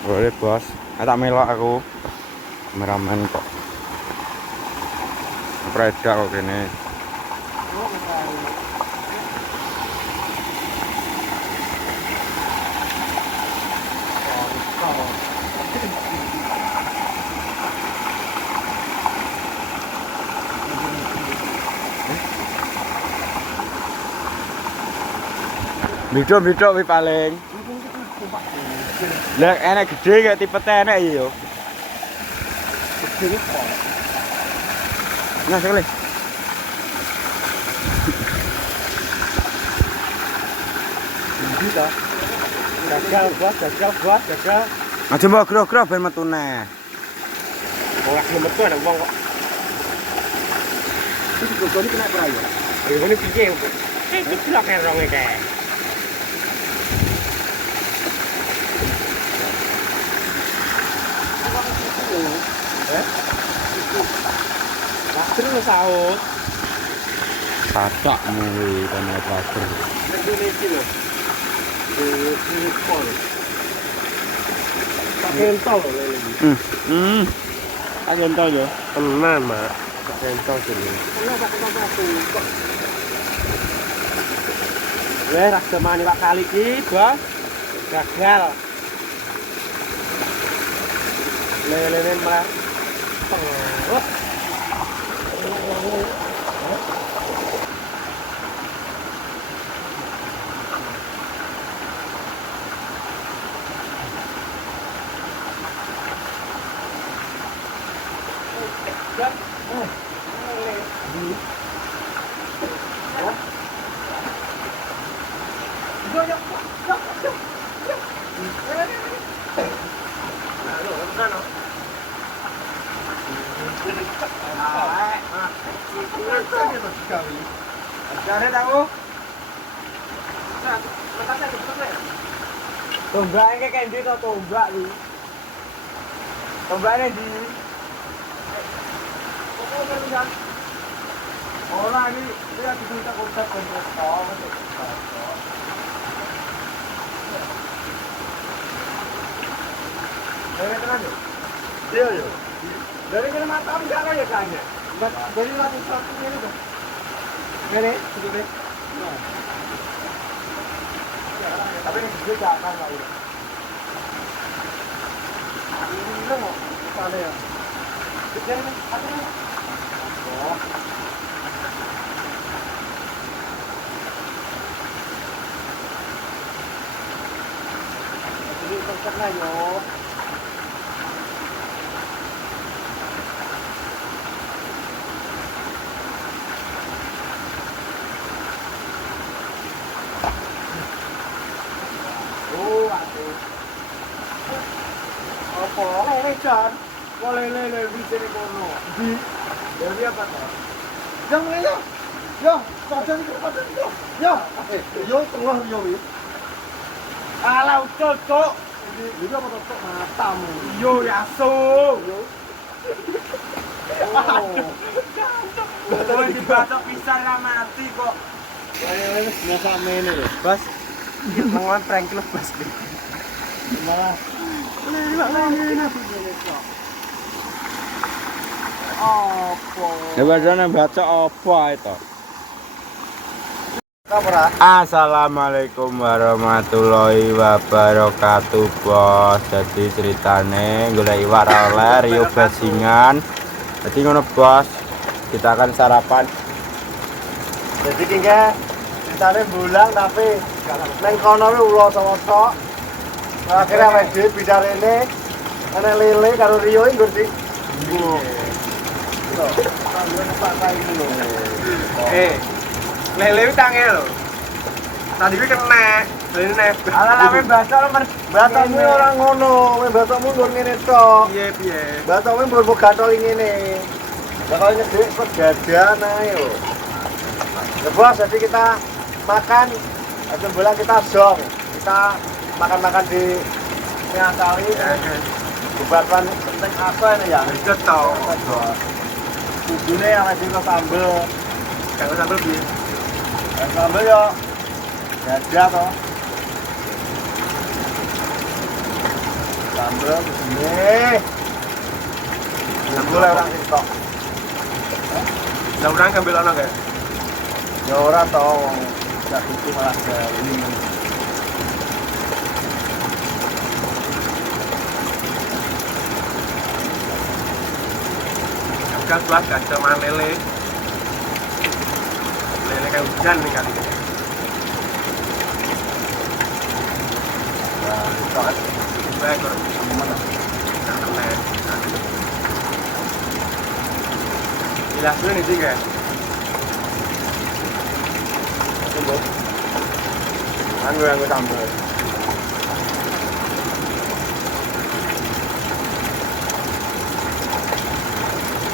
Boleh bos, tak melok aku kameramen kok. Predak kok gini. Bidok-bidok wi paling. Lah enek gede kayak tipe enek iya yo. Gede kok. Nah, sekali. Ini toh. Gagal buat. Aja mbok gro-gro ben metu neh. Ora gelem metu ana wong kok. Iki gogone kena prayo. Ini piye kok? Iki blok erong iki. Pasir lu saut. Cacakmu wi kan pasir. Ini iki lho. Ini pol. Pakai entol lho ini. Pakai entol yo. Tenan, Mak. Pakai entol sini. Kenapa satu kok? Weh, rasa mani Pak kali iki, Bos. Gagal. Lele malah. Oh. Tombak ini kayak ndi to tombak iki. Tombaknya di ora ini dia kita kontak kontak Iya, iya. Dari kena mata enggak ya kayaknya. Dari lagi satu ini tuh. Ini, sedikit. Tapi ini juga akan lah ya. Ini mau sana ya. Kejar nih, ada nih. Oh. Jadi terkena yo. Apa? Lele Jan. Kok lele bisa nih kono. Di. Dari apa toh? Yang lele. Yo, padan itu. Yo. Yo tengah yo wi. Alah ucul, Cuk. Iki apa tok matamu? Yo yaso. Yo. Oh, dibatok pisan ra mati kok. Lele biasa mene lho. Bas. Nang prank lu bas. Malah Ya badane baca apa itu? Apa? Assalamualaikum warahmatullahi wabarakatuh bos. Jadi ceritane golek iwak roler yo bajingan. Jadi ngono bos. Kita akan sarapan. Jadi kengke ceritane bulang tapi neng kono kuwi ulo sawata. Akhirnya awake dhewe bidar rene ana lele karo Rio iki ngerti. Lele iki tange lho. Tadi kuwi kena. Lele nebak. Ala lame batok men. Batokmu ora ngono, men batokmu ndur ngene tok. Piye? Batokmu mbok gathol ngene. Bakal nyedhek kok jajan ae lho. Ya bos, jadi kita makan, sebelah kita zong. Kita makan-makan di tengah kali. Buatan penting apa ini ya? Itu tau. Tujuhnya yang ada di sambal. Kalau sambal bi. Sambal ya. Gajah toh. Sambel begini. Boleh orang TikTok. Lah orang ngambil ana kayak. Ya ora tau gak gitu malah ini. Agak buat gajah man lele. Lele kayak hujan nih kali ini. Nah, TikTok Baik kok. mana? Jelas dulu nih tiga. Tunggu. Anu sambel.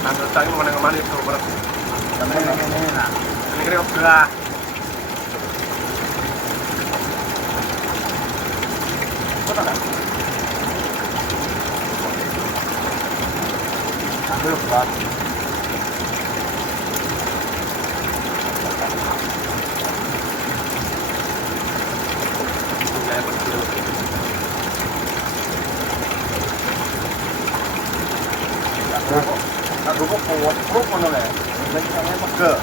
Nanti tadi mau kemana itu? Ini nah. Ini kira belah. Sambel buat. Saya berdua. Aku kok kuat kok ngono le. Lagi sampe pegel.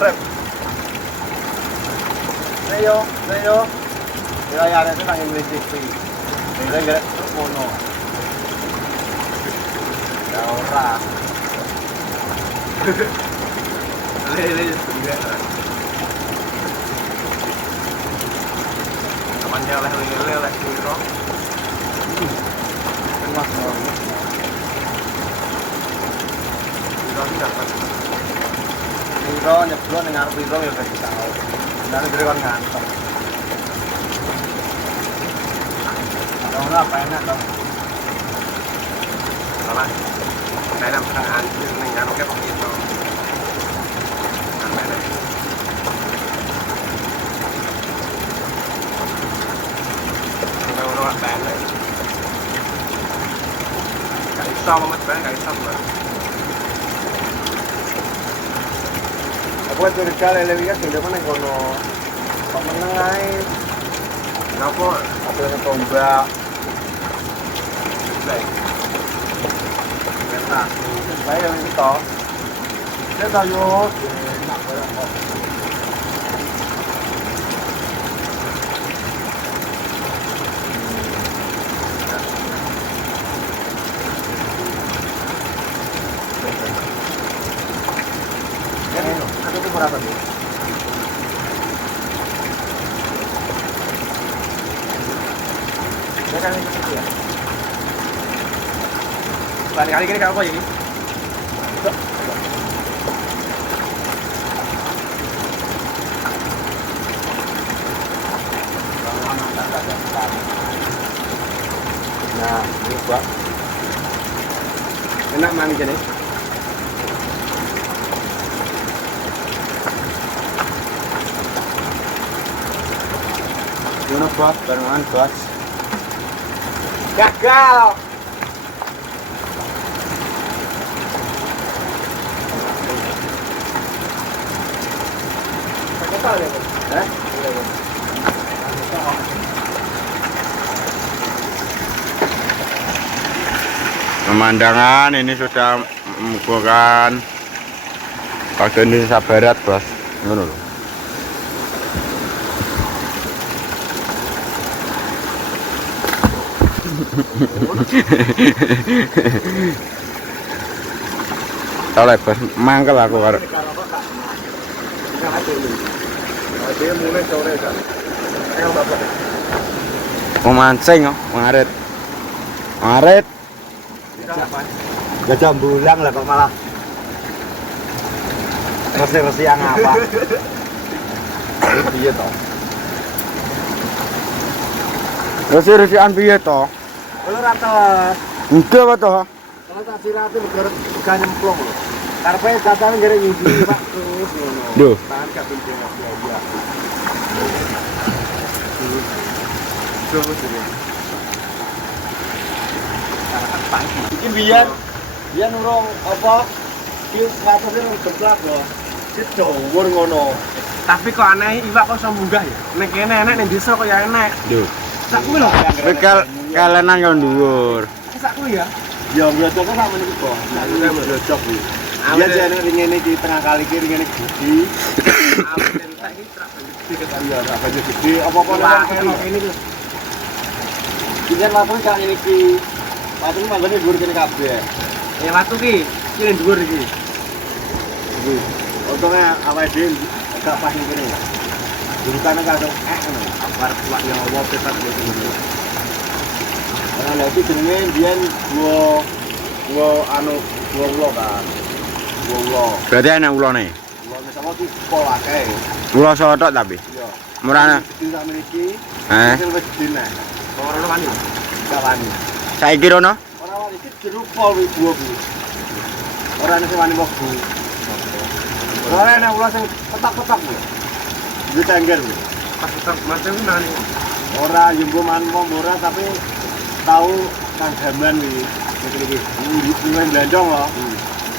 Rep. Ayo. Ya ya itu nang English TV. Ini gak ngono. Ya ora. Lele juga. Namanya lele itu. Enak banget. Itu dapat. Piro nyeblo ning arep piro ya gak tau. Nang ndere kon ngantong. Ora apa enak to. Salah. Saya nak makan anjir nih, anu kayak begitu. Namanya. Orang banyak. Gak bisa banget banget, gak bisa banget. Aku curiga lele iki sudah mana kono. Kok meneng ae. Kenapa? Ada tombak. Baik. Enak. Saya yang itu toh. Saya tahu yo. Enak banget kok. Ada itu berapa tuh? Ya kan itu ya. Kali-kali gini kamu apa jadi? Nah, ini Pak. Enak manis jadi. Gimana Bos? Barengan Bos. Gagal. Total ya, Bos? Eh? Pemandangan ini sudah bukan bagian Indonesia Barat, Bos. Ngono lho. Oleh Bos, mangkel aku karo. Dia mulai sore kan. Ayo Bapak. Mau mancing kok, ngarit. Ngarit. Gajah bulang lah kok malah. Resi-resi yang apa? Iya toh. Resi-resian piye to? Kalau rata Ente apa to? kalau tak sirate bukan nyemplung lho. Karepe katane ngere nyuci Pak terus ngono. Duh. Tahan gak pintu aja. Terus ini. Iki biyen urung apa? Ki ngatose nang geblak lho. Ki dhuwur ngono. Tapi kok aneh iwak kok iso munggah ya? Nek kene enek ning desa kok ya enek. Duh. Sak kuwi lho. Kowe kalenan yo dhuwur. Sak kuwi ya. Ya blocok kan sama niku kok. Sak kuwi blocok kuwi. Dia jane ning ngene iki tengah kali iki ngene budi. Awake tak iki trak gede kata Iya, tak banyak gede apa-apa nang kene. ini lho. Iki watu kak ngene iki. Watu manggone dhuwur kene kabeh. Ya watu ki, kene dhuwur iki. Iki. Untungnya awake dhewe gak pas ning kene. Jurukane kado ngono. Kabar kuat ya Allah petak gitu. Karena lha iki jenenge biyen gua anu gua ulo kan. Gua ulo. Berarti enak ulone. Ulo sama ki pol akeh. Ula sotok tapi. Iya. Murane. Iki sak meniki. Eh. Wis dina. Ora wani. Gak wani. Saiki rono? Ora wani iki jeruk pol wi gua kuwi. Ora nek wani kok bu. Ora nek ulo sing petak-petak kuwi. Iki tengger kuwi. Pas macam nang. Ora jumbo man ora tapi tahu Kang Gaman wi. Iki iki luwih blandong loh.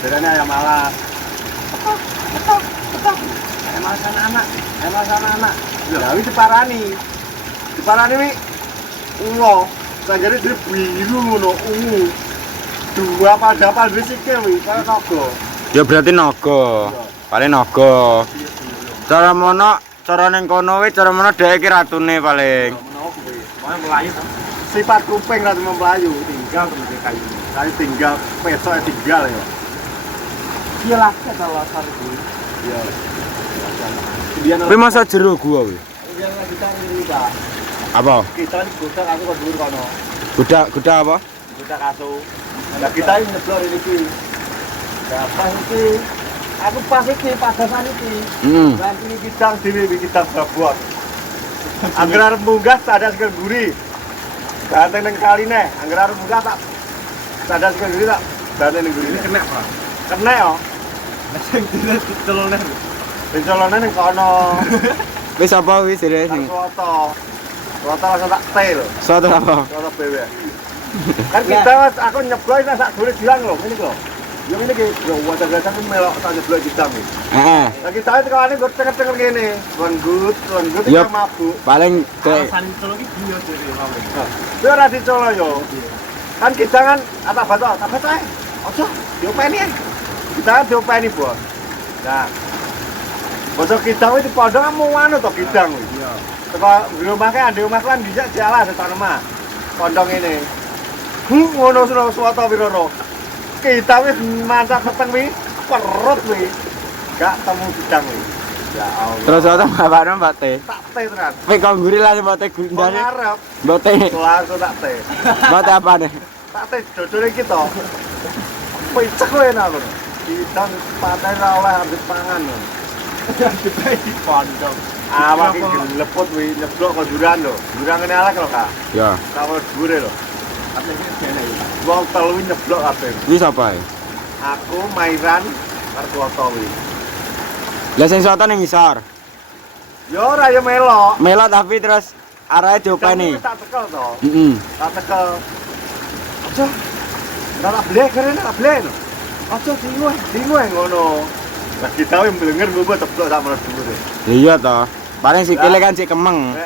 Bedane ayam malas. Petok. Ayam malas anak. Ya wis diparani. Diparani wi ulo. Sanjare dire biru ngono ungu. Dua pada wis iki wi kaya naga. Ya berarti naga. Paling naga. Cara ning kono wis cara mono dhek iki ratune paling. Menawa kuwi. Mau melayu to. Sifat kuping ratu melayu Tinggal terus kayu. kali tinggal besok tinggal ya. Iya lah kalau asal iki. Iya. Dia Kuwi masa jero gua kuwi. yang lagi kita ini Pak. Apa? Kita ini gudak aku ke dhuwur kono. Gudak apa? Gudak asu. Nah kita ini nyeblor ini ki. Nah pas iki aku pas iki padasan iki. Nanti ini kidang dhewe iki kidang babot. Angger arep munggah sadar ke guri. Ganteng ning kaline, angger arep munggah tak sadar ke guri tak bane ning guri. Kena apa? Kena yo. Sing dicelone. Pencolone ning kono. Wis apa wis sire sing. Foto. Foto langsung tak teh lho. Soto apa? Foto bebek. Kan kita Mas, aku nyeblok nek sak gure bilang lho, ngene lho. Yo ngene iki, bro, wadah-wadah kan melok tak nyeblok kita iki. Heeh. Lah kita itu kawane gue tengah-tengah kene. Renggut Yup. iki mabuk. Paling Alasan colo iki biyo dhewe wae. Kuwi ora dicolo yo. Kan kita kan apa bato ae. Ojo, diopeni ae. Kita kan diopeni, Bos. Nah. Bosok kita itu padha mau anu to kidang kuwi. Iya. Teko rumah kan ade omah kan dijak jalan setan omah. Pondong ini. Ngono suwata wiroro. Kita wis masak peteng wi, perut wi. Gak temu kidang wi. Ya Allah. terus soto bapakno Mbak Teh. tak teh tenan. Kowe kok nguri lah Mbak Teh gundane. Ngarep Mbak Teh. langsung tak teh. Mbak Teh apa nih? Tak teh dodone iki to. Pecek kowe enak ngono. Kidang paten ra oleh ambek pangan. Dibayi pondong. Awak iki lepot wi, nyeblok kok duran lho. Duran ngene alek lho, Kak. Ya. Tahu dure lho. Apa iki jane iki? Wong telu nyeblok kabeh. Iki sapa e? Aku Mairan Margoto wi. Lah sing soto ning ngisor. Yo ora yo melok. Melok tapi terus arahe diopeni. Tak tekel to. Heeh. Tak tekel. Aja. Ora tak blek kene tak blek. Aja dingu ngono. Lah kita wis mlenger ngopo teplok sak menit dhuwur. Iya toh. Paling sikile kan sik kemeng.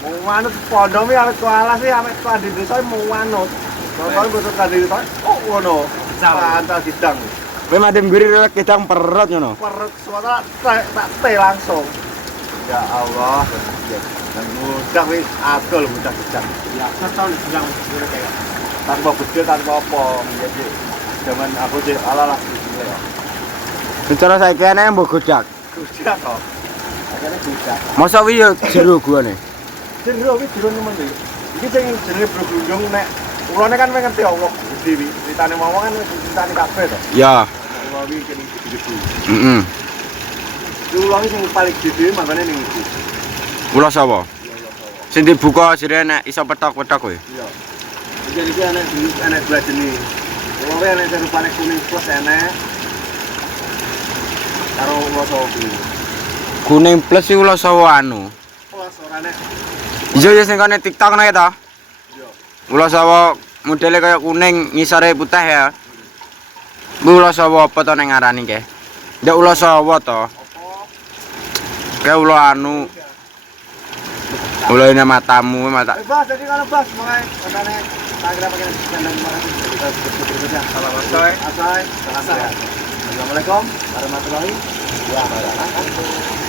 Mau manut pondok wi awet alas sih awet di desa mau manut. Kalau bosok kan di desa. Oh ngono. Pantas sidang. Kowe madem nguri rek kidang perut ngono. Perut suara tak teh langsung. Ya Allah. Dan mudah wis adol mudah sidang. Ya, setahun bilang kayak Tanpa bedil tanpa apa. Jadi zaman aku sih ala lah. Secara saiki ana mbok godak. Gudak kok. Akhirnya gudak. Masa wi yo jero gua nih. Jero iki jero nemen iki. Iki sing jenenge bergundung nek ulane kan wis ngerti Allah gede wi. Critane mau kan wis critane kabeh to. Ya. Allah wi kene gede. Heeh. Ulo sing paling gede mangane ning iki. Ula sapa? Sing dibuka jere nek iso petok-petok kowe. Iya. Iki iki anak dua jenis. Ulo anak serupane kuning plus enek. Karo ulo sopi. Kuning plus iki ula sawa anu. Plus ora nek. Iya ya sing kene TikTok nek ta. Iya. Ula sawa modele kaya kuning ngisore putih ya. Kuwi ula sawa apa to ning ngarani ke? Ndak ula sawa to. Apa? Kayak ulo anu. Ulo ini matamu, mata. Bas, jadi kalau bas, makanya katanya tak kira pakai kandang mana sih? Kita bekerja. Salam asai. Assalamualaikum warahmatullahi wabarakatuh.